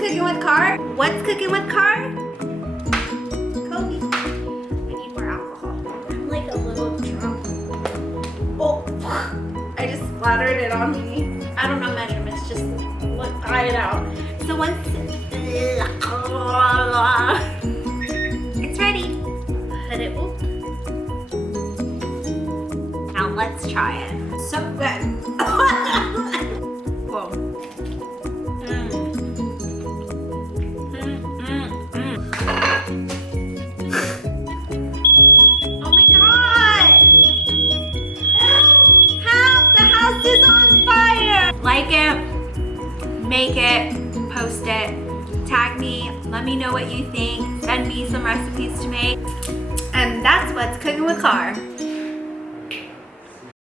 cooking with Car? What's cooking with Car? Kobe. I need more alcohol. I'm like a little drunk. Oh, I just splattered it on me. I don't know measurements, just try it out. So once it's ready, let it oop. Now let's try it. So good. Whoa. Oh my God! Help! The house is on fire! Like it, make it, post it, tag me, let me know what you think, send me some recipes to make. And that's what's cooking with Car.